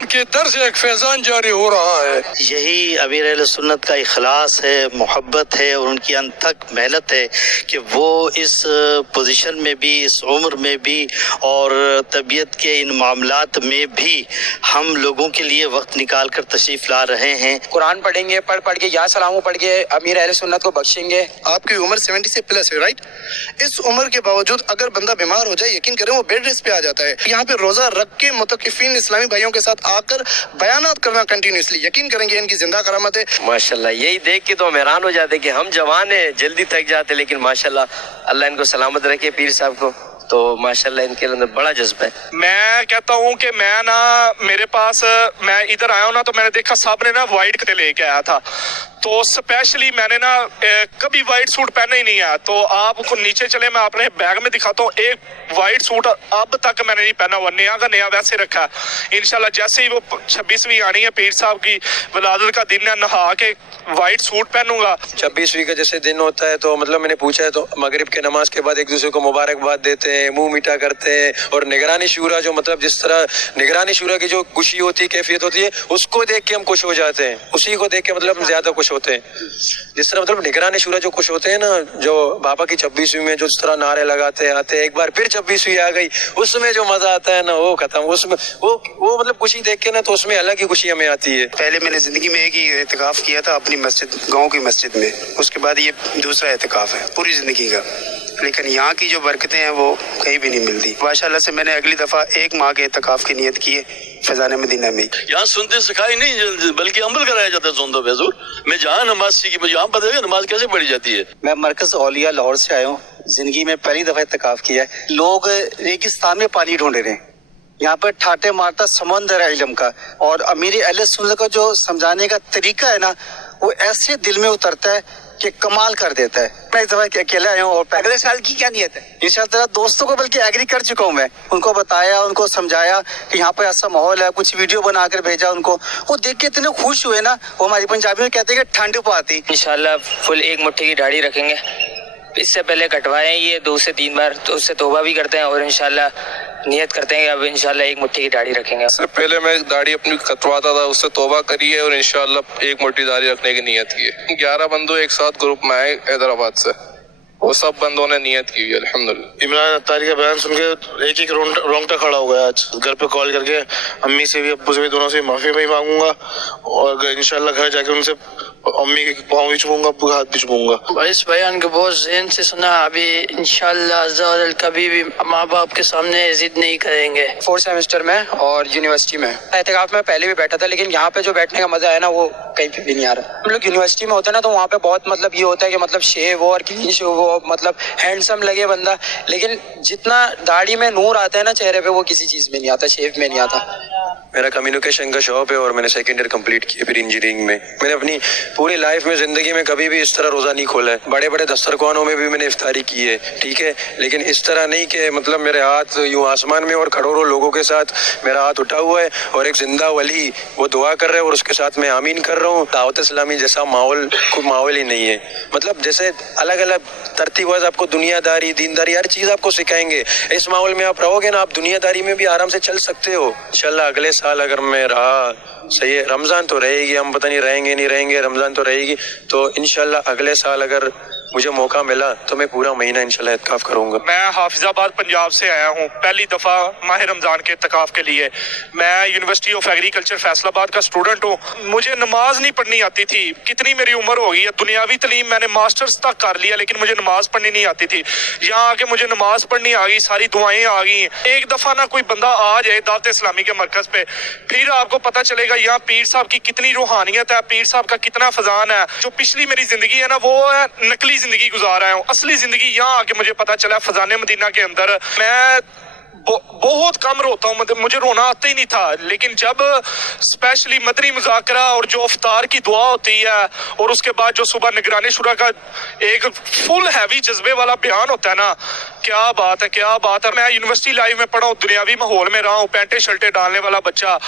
کے در سے ایک فیضان جاری ہو رہا ہے. یہی امیر اہل سنت کا اخلاص ہے، محبت ہے اور ان کی انتھک محنت ہے کہ وہ اس پوزیشن میں بھی، اس عمر میں بھی اور طبیعت کے ان معاملات میں بھی ہم لوگوں کے لیے وقت نکال کر تشریف لا رہے ہیں. قرآن پڑھیں گے، پڑھ کے یا سلاموں پڑھ کے امیر اہل سنت کو بخشیں گے. آپ کی عمر 70 سے پلس ہے، رائٹ؟ اس عمر کے باوجود اگر بندہ بیمار ہو جائے، یقین کریں وہ بیڈ ریسٹ پہ آ جاتا ہے. یہاں پہ روزہ رکھ کے متقفین اسلامی بھائیوں کے ساتھ آ کر بیانات کرنا کنٹینیوسلی، یقین کریں گے ان کی زندہ کرامت ہے. ماشاءاللہ یہی دیکھ کے تو ہم حیران ہو جاتے کہ ہم جوان ہیں، جلدی تھک جاتے، لیکن ماشاءاللہ اللہ ان کو سلامت رکھے پیر صاحب کو، تو ماشاءاللہ ان کے اندر بڑا جذبہ ہے. میں کہتا ہوں کہ میں نا، میرے پاس میں ادھر آیا ہوں نا تو میں نے دیکھا صاحب نے نا وائٹ کتے لے کے آیا تھا، تو اسپیشلی میں نے نا کبھی وائٹ سوٹ پہنا ہی نہیں ہے. تو آپ کو نیچے چلے، میں اپنے بیگ میں دکھاتا ہوں، ایک وائٹ سوٹ اب تک میں نے نہیں پہنا ہوا، نیا کا نیا ویسے رکھا ہے. انشاءاللہ جیسے ہی وہ 26ویں آنی ہے، پیر صاحب کی ولادت کا دن ہے، نہا کے وائٹ سوٹ پہنوں گا. 26ویں کا جیسے دن ہوتا ہے تو مطلب میں نے پوچھا ہے تو مغرب کے نماز کے بعد ایک دوسرے کو مبارکباد دیتے ہیں، منہ میٹھا کرتے ہیں، اور نگرانی شورا جو مطلب جس طرح نگرانی شورا کی جو خوشی ہوتی ہے، کیفیت ہوتی ہے، اس کو دیکھ کے ہم خوش ہو جاتے ہیں، اسی کو دیکھ کے مطلب ہم زیادہ خوش ہوتے ہیں. جس طرح مطلب نگرانی شورا جو خوش ہوتے ہیں نا، جو بابا کی 26ویں میں جو اس طرح نعرے لگاتے آتے ہیں، ایک بار پھر 26ویں آ گئی، اس میں جو مزہ آتا ہے نا وہ ختم، اس میں وہ مطلب خوشی دیکھ کے نا تو اس میں الگ ہی خوشی ہمیں آتی ہے. پہلے میں نے زندگی میں ایک ہی اعتکاف کیا تھا اپنی مسجد، گاؤں کی مسجد میں، اس کے بعد یہ دوسرا اعتکاف ہے پوری زندگی کا. لیکن یہاں کی جو برکتیں ہیں وہ کہیں بھی نہیں ملتی. ماشاءاللہ سے میں نے اگلی دفعہ 1 ماہ کے اعتکاف کی نیت کی ہے فیضان مدینہ میں. یہاں سنتے سکھائی نہیں بلکہ عمل کرایا جاتا ہے سنتوں پہ. حضور میں جہاں نماز سیکھی، یہاں پتہ ہے نماز کیسے پڑھی جاتی ہے. میں مرکز اولیاء لاہور سے آیا ہوں، زندگی میں پہلی دفعہ اعتکاف کیا ہے. لوگ ریگستان میں پانی ڈھونڈ رہے ہیں، یہاں پر ٹھاٹے مارتا سمندر ہے علم کا، اور امیر اہل سنت کا جو سمجھانے کا طریقہ ہے نا، وہ ایسے دل میں اترتا ہے کہ کمال کر دیتا ہے. میں ایک دفعہ اکیلا آیا ہوں، اور اگلے سال کی کیا نیت ہے؟ انشاءاللہ دوستوں کو بلکہ ایگری کر چکا ہوں، میں ان کو بتایا، ان کو سمجھایا کہ یہاں پہ ایسا ماحول ہے، کچھ ویڈیو بنا کر بھیجا ان کو. وہ دیکھ کے اتنے خوش ہوئے نا، وہ ہماری پنجابی میں کہتے ہیں کہ ٹھنڈ پاتی. انشاءاللہ فل ایک مٹھی کی داڑھی رکھیں گے. اس سے پہلے کٹوائے یہ 2 سے 3 بار، تو اس سے توبہ بھی کرتے ہیں، اور انشاءاللہ نیت کرتے ہیں کہ اب انشاءاللہ ایک مٹھی کی داڑھی رکھیں گے. اس سے پہلے میں داڑھی اپنی کٹواتا تھا، اس سے توبہ کری ہے اور انشاءاللہ ایک موٹی داڑھی رکھنے کی نیت کی ہے. 11 بندوں ایک ساتھ گروپ میں آئے حیدرآباد سے، وہ سب بندوں نے نیت کی ہوئی ہے الحمدللہ. عمران اتاری کا بیان سن کے ایک رونگٹا کھڑا ہو گیا. آج گھر پہ کال کر کے امی سے بھی ابو سے بھی دونوں سے معافی میں ہی مانگوں گا، اور انشاءاللہ گھر جا کے ان سے امی کے پاؤں بھی چوموں گا، ابو کے ہاتھ بھی چوموں گا. اس بیان کو بہت ذہن سے سنا. ابھی انشاءاللہ عز و جل کبھی بھی ماں باپ کے سامنے ضد نہیں کریں گے. 4 سیمسٹر میں اور یونیورسٹی میں اعتکاف میں پہلے بھی بیٹھا تھا، لیکن یہاں پہ جو بیٹھنے کا مزہ ہے نا وہ کہیں پہ بھی نہیں آ رہا. ہم لوگ یونیورسٹی میں ہوتے ہیں نا تو وہاں پہ بہت مطلب یہ ہوتا ہے کہ مطلب شیو ہو اور کلین شیو ہو، مطلب ہینڈسم لگے بندہ، لیکن جتنا داڑھی میں نور آتا ہے نا چہرے پہ وہ کسی چیز میں نہیں آتا، شیو میں نہیں آتا. میرا کمیونیکیشن کا شاپ ہے اور میں نے 2nd ایئر کمپلیٹ کی ہے پھر انجینئرنگ میں. میں نے اپنی پوری لائف میں زندگی میں کبھی بھی اس طرح روزہ نہیں کھولا ہے. بڑے بڑے دسترخوانوں میں بھی میں نے افطاری کی ہے، ٹھیک ہے، لیکن اس طرح نہیں کہ مطلب میرے ہاتھ یوں آسمان میں اور کروڑوں لوگوں کے ساتھ میرا ہاتھ اٹھا ہوا ہے اور ایک زندہ ولی وہ دعا کر رہے ہیں اور اس کے ساتھ میں آمین کر رہا ہوں. دعوت اسلامی جیسا ماحول کوئی ماحول ہی نہیں ہے. مطلب جیسے الگ الگ ترتیب آپ کو دنیا داری، دینداری، ہر چیز آپ کو سکھائیں گے. اس ماحول میں آپ رہو گے نا، آپ دنیا داری میں بھی آرام سے چل سکتے ہو. انشاءاللہ اگلے سال اگر میں رہا، صحیح ہے، رمضان تو رہے گی، ہم پتہ نہیں رہیں گے نہیں رہیں گے، رمضان تو رہے گی، تو انشاءاللہ اگلے سال اگر مجھے موقع ملا تو میں پورا مہینہ انشاءاللہ اعتکاف کروں گا. میں حافظ آباد پنجاب سے آیا ہوں پہلی دفعہ ماہ رمضان کے اعتکاف کے لیے. میں یونیورسٹی آف ایگریکلچر فیصل آباد کا اسٹوڈنٹ ہوں. مجھے نماز نہیں پڑھنی آتی تھی. کتنی میری عمر ہو گئی ہے، دنیاوی تعلیم میں نے ماسٹرز تک کر لیا، لیکن مجھے نماز پڑھنی نہیں آتی تھی. یہاں آ کے مجھے نماز پڑھنی آ گئی، ساری دعائیں آ گئی. ایک دفعہ نا کوئی بندہ آ جائے دعوت اسلامی کے مرکز پہ، پھر آپ کو پتہ چلے گا یہاں پیر صاحب کی کتنی روحانیت ہے، پیر صاحب کا کتنا فضان ہے. جو پچھلی میری زندگی ہے نا وہ ہے نقلی زندگی گزار رہا ہوں. اصلی زندگی یہاں آ کے مجھے پتا چلا فضان مدینہ کے اندر. میں بہت کم روتا ہوں، مجھے رونا آتا ہی نہیں تھا، لیکن جب اسپیشلی مدنی مذاکرہ اور جو افطار کی دعا ہوتی ہے اور اس کے بعد جو صبح نگرانی شورا کا ایک فل ہیوی جذبے والا بیان ہوتا ہے نا، کیا بات ہے، کیا بات ہے. میں یونیورسٹی لائف میں پڑھا ہوں، دنیاوی ماحول میں رہا ہوں، پینٹیں شرٹیں ڈالنے والا بچہ.